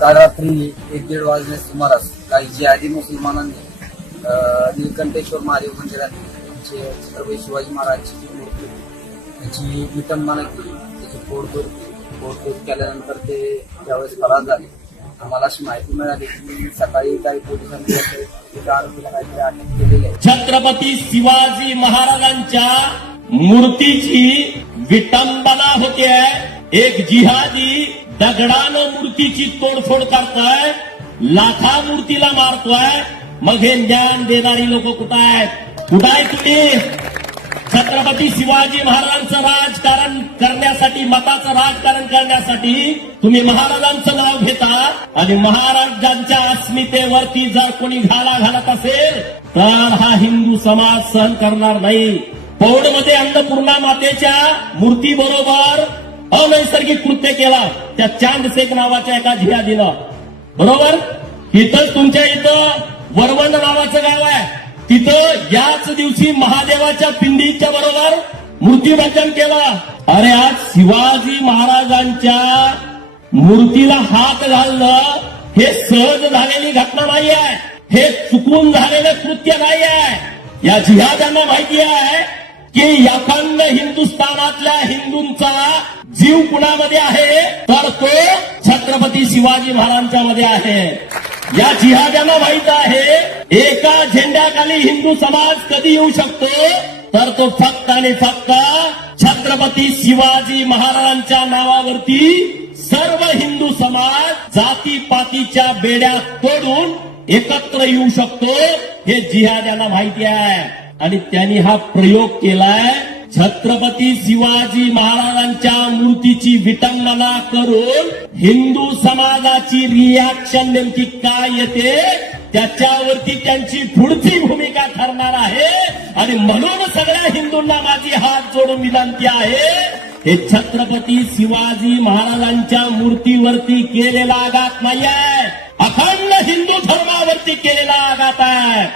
काल रात्री 1-1:30 वाजण्यास सुमारास काही जिहादी मुसलमानांनी नीलकंठेश्वर महादेव मंदिरात छत्रपती शिवाजी महाराजांची जी मूर्ती त्याची विटंबना केली, त्याची फोडतोड केल्यानंतर ते त्यावेळेस फरार झाले. आम्हाला अशी माहिती मिळाली की सकाळी काही पोलिसांनी एका आरोपीला काहीतरी अटक केलेली आहे. छत्रपती शिवाजी महाराजांच्या मूर्तीची विटंबना होते. एक जिहादी दगडानं मूर्तीची तोडफोड करताय, लाखा मूर्तीला मारतोय. मग हे ज्ञान देणारी लोक कुठं आहेत? कुठं आहे तुम्ही? छत्रपती शिवाजी महाराजांचं राजकारण करण्यासाठी, मताचं राजकारण करण्यासाठी तुम्ही महाराजांचं नाव घेता आणि महाराजांच्या अस्मितेवरती जर कोणी घाला घालत असेल तर हा हिंदू समाज सहन करणार नाही. पौडमध्ये अन्नपूर्णा मातेच्या मूर्तीबरोबर अनैसर्गिक कृत्य केला त्या चांदशेख नावाच्या एका जिहादीनं. बरोबर? इथं तुमच्या इथं वरवंड नावाचं गाव आहे, तिथं याच दिवशी महादेवाच्या पिंडीच्या बरोबर मूर्तीभजन केलं. अरे आज शिवाजी महाराजांच्या मूर्तीला हात घालणं हे सहज झालेली घटना नाही आहे, हे चुकून झालेलं कृत्य नाही आहे. या जिहाद्यांना माहिती आहे की अखंड हिंदुस्थानातल्या हिंदूंचा जीव कुणामध्ये आहे तर तो छत्रपती शिवाजी महाराजांच्या मध्ये आहे. या जिहाद्यांना माहित आहे एका झेंड्याखाली हिंदू समाज कधी येऊ शकतो तर तो फक्त आणि फक्त छत्रपती शिवाजी महाराजांच्या नावावरती सर्व हिंदू समाज जातीपातीच्या बेड्या तोडून एकत्र येऊ शकतो. हे जिहाद्यांना माहिती आहे आणि त्यांनी हा प्रयोग केलाय. छत्रपती शिवाजी महाराजांच्या मूर्तीची विटंबना करून हिंदू समाजाची रिॲक्शन नेमकी काय येते त्याच्यावरती त्यांची पुढची भूमिका ठरणार आहे. आणि म्हणून सगळ्या हिंदूंना माझी हात जोडून विनंती आहे, हे छत्रपती शिवाजी महाराजांच्या मूर्तीवरती केलेला आघात नाही आहे, अखंड हिंदू धर्मावरती केलेला आघात आहे.